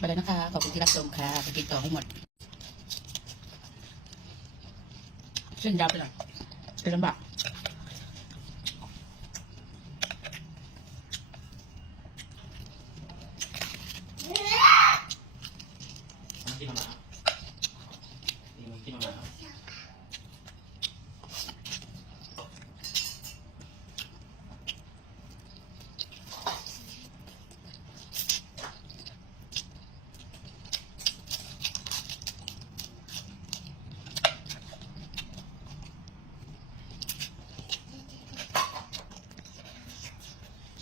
ไปเลยนะคะ ขอบคุณที่รับชมค่ะไปกินต่อให้หมด เส้นยาวไปหน่อยเป็นลำบาก กินมาม่านี่มึงกินมาม่า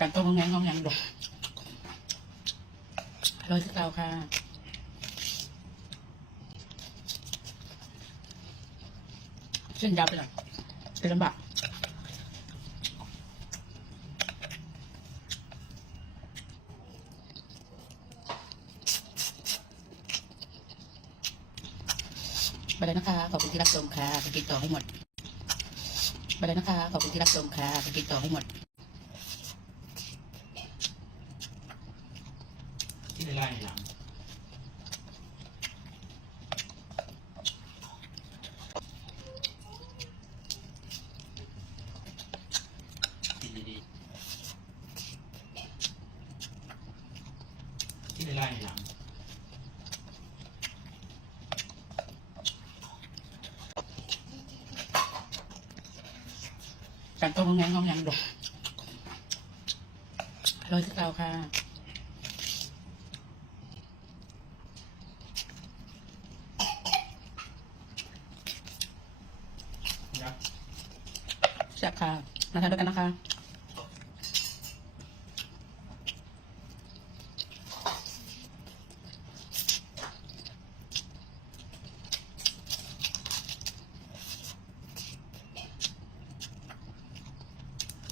การต้มงงงงงดกอร่อยที่เก่าค่ะเส้นยาวไปหน่อยเป็นลำบากไปเลยนะคะ ขอบคุณที่รับชมค่ะไปกินต่อให้หมดไปเลยนะคะ ขอบคุณที่รับชมค่ะไปกินต่อให้หมด ที่ในไร่ในหลังกินดี ๆที่ในไร่ในหลังการต้มงงงงงดกอร่อยที่เก่าค่ะยักษ์แซ่บค่ะมาทานด้วยกันนะคะ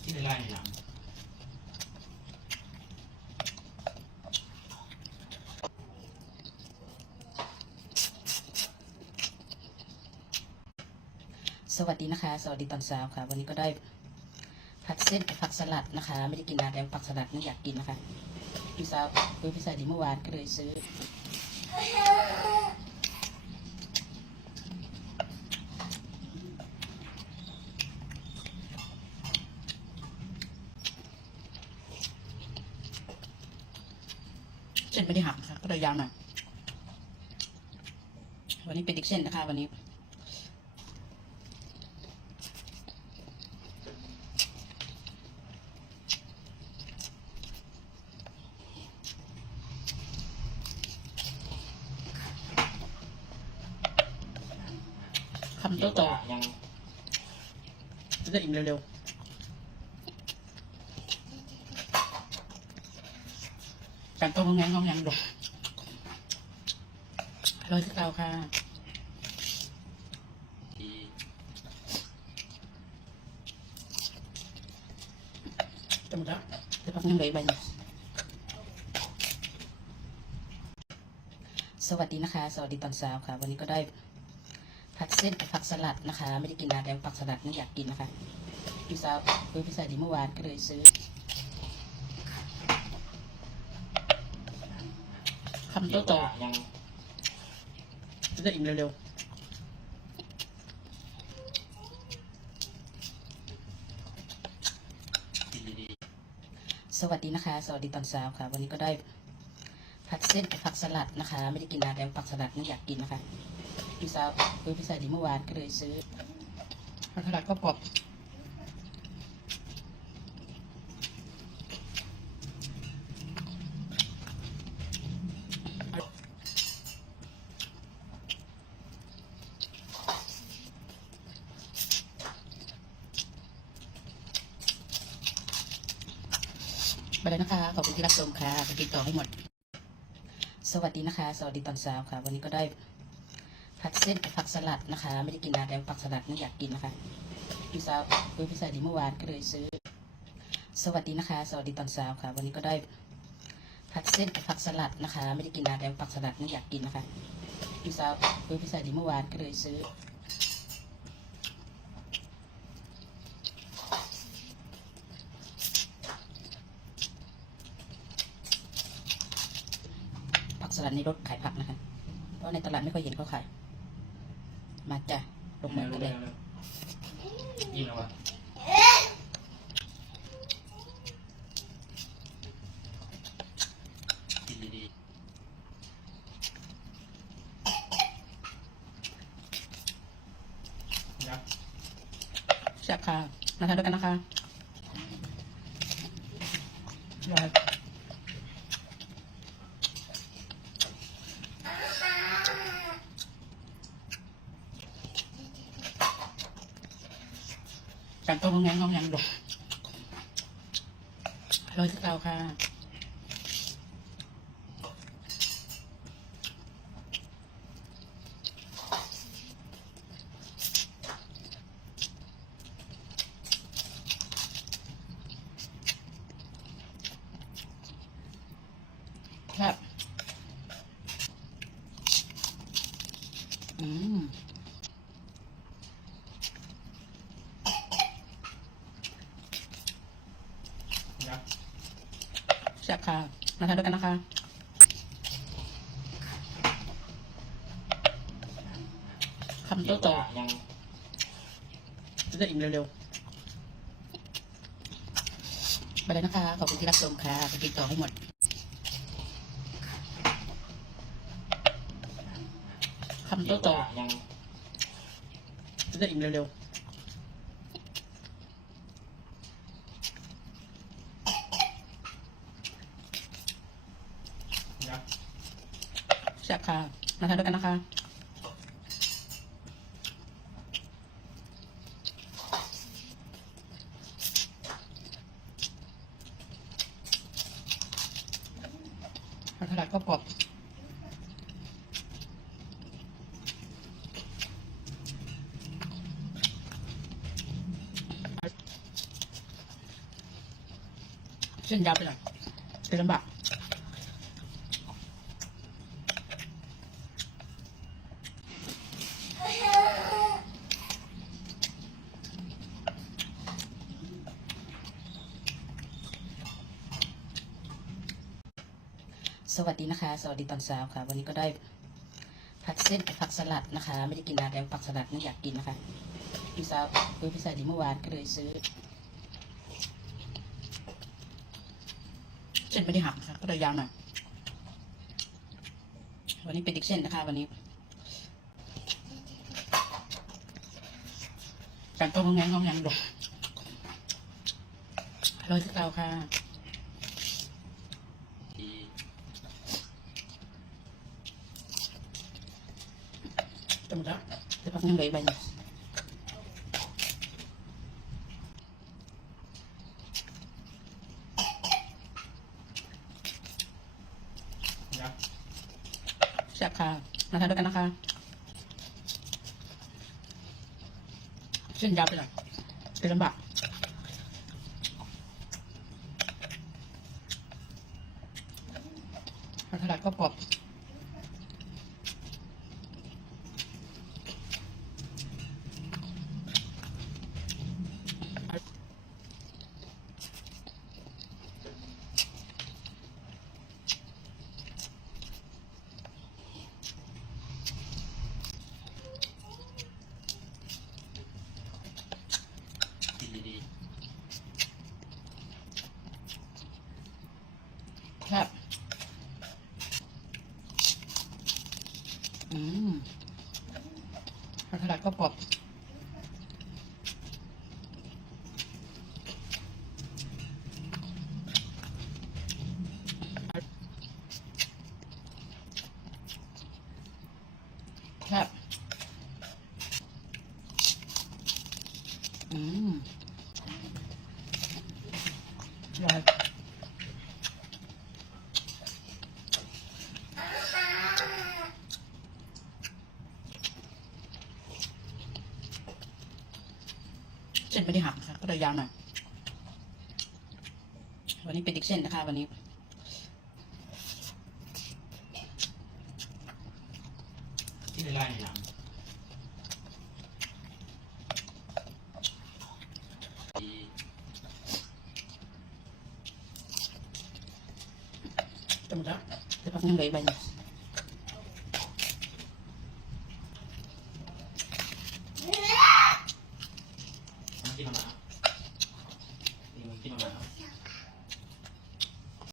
ที่ในไร่ในหลัง สวัสดีนะคะ สวัสดีตอนเช้าค่ะ วันนี้ก็ได้ผัดเส้นกับผักสลัดนะคะ ไม่ได้กินนานแล้วผักสลัดไม่อยากกินนะคะพี่สาวคุยพี่สาวดีเมื่อวานก็เลยซื้อ เส้นไม่ได้หักค่ะก็เลยยาวหน่อยวันนี้เป็นอีกเส้นนะคะ วันนี้ คำโตโตยังจะได้อิ่มเร็วๆการต้มงงงงงดกอร่อยที่เก่าค่ะจะหมดแล้วจะพักยังเลืออกใบหนึงสวัสดีนะคะ สวัสดีตอนเช้าค่ะ วันนี้ก็ได้ ผัดเส้นกับผักสลัดนะคะ ไม่ได้กินนานแล้วผักสลัดไม่อยากกินนะคะพี่สาวคุยพี่สาวดีเมื่อวานก็เลยซื้อคำโตโตจะได้อิ่มเร็วๆสวัสดีนะคะ สวัสดีตอนเช้าค่ะ วันนี้ก็ได้ผัดเส้นกับผักสลัดนะคะ ไม่ได้กินนานแล้วผักสลัดไม่อยากกินนะคะ พี่สาวคุยพี่สาวดีเมื่อวานก็เลยซื้อผักสลัดก็กรอบไปเลยนะคะ ขอบคุณที่รับชมค่ะไปกินต่อให้หมด สวัสดีนะคะ สวัสดีตอนเช้าค่ะ วันนี้ก็ได้ ผัดเส้นกับผักสลัดนะคะ ไม่ได้กินนานแล้วผักสลัดไม่อยากกินนะคะพี่สาวคุยพี่สาวดีเมื่อวานก็เลยซื้อ สวัสดีนะคะ สวัสดีตอนเช้าค่ะ วันนี้ก็ได้ผัดเส้นกับผักสลัดนะคะ ไม่ได้กินนานแล้วผักสลัดไม่อยากกินนะคะพี่สาวคุยพี่สาวดีเมื่อวานก็เลยซื้อสลัดในรถขายผักนะคะ เพราะในตลาดไม่ค่อยเห็นเขาขาย มาจ้ะลงมือกันเลยยิงแล้ววะกินดียักษ์แซ่บค่ะมาทานด้วยกันนะคะ ต้อยจังตัวงงแงงงแงงดุอร่อยที่เก่าค่ะ ครับ อืม ยักษ์ แซ่ บค่ะ มาทานด้วยกันนะคะคำโตโตยังๆจะได้อิ่มเร็วๆ ไปเลยนะคะ ขอบคุณที่รับชมค่ะไปกินต่อให้หมดคำโตโตยังๆจะได้อิ่มเร็ว ยักษ์ๆแซ่บค่ะมาทานด้วยกันนะคะผักสลัดก็กรอบเส้นยาวไปหน่อยเป็นลำบาก สวัสดีนะคะ สวัสดีตอนเช้าค่ะ วันนี้ก็ได้ผัดเส้นกับผักสลัดนะคะ ไม่ได้กินนานแล้วผักสลัดนี่อยากกินนะคะ พี่สาวคือพี่สาวดีเมื่อวานก็เลยซื้อเส้นไม่ได้หักค่ะก็เลยยาวหน่อยวันนี้เป็นอีกเส้นนะคะ วันนี้การต้มงงแงงงงแงดกอร่อยที่เก่าค่ะ ดี จำแล้วจะพักยังเหลืออกใบหนึงยักษ์แซ่บค่ะมาทานด้วยกันนะคะ เส้นยาวไปหน่อยเป็นลำบากผักสลัดก็กรอบ กินดี ครับอืมผักสลัดก็กรอบครับอืมอร่อยเส้นไม่ได้หักค่ะก็เลยยาวหน่อยวันนี้เป็นอีกเส้นนะคะ วันนี้ๆที่ในไร่ในหนังดีจำแล้วจะพักยังเหลืออกใบหนึง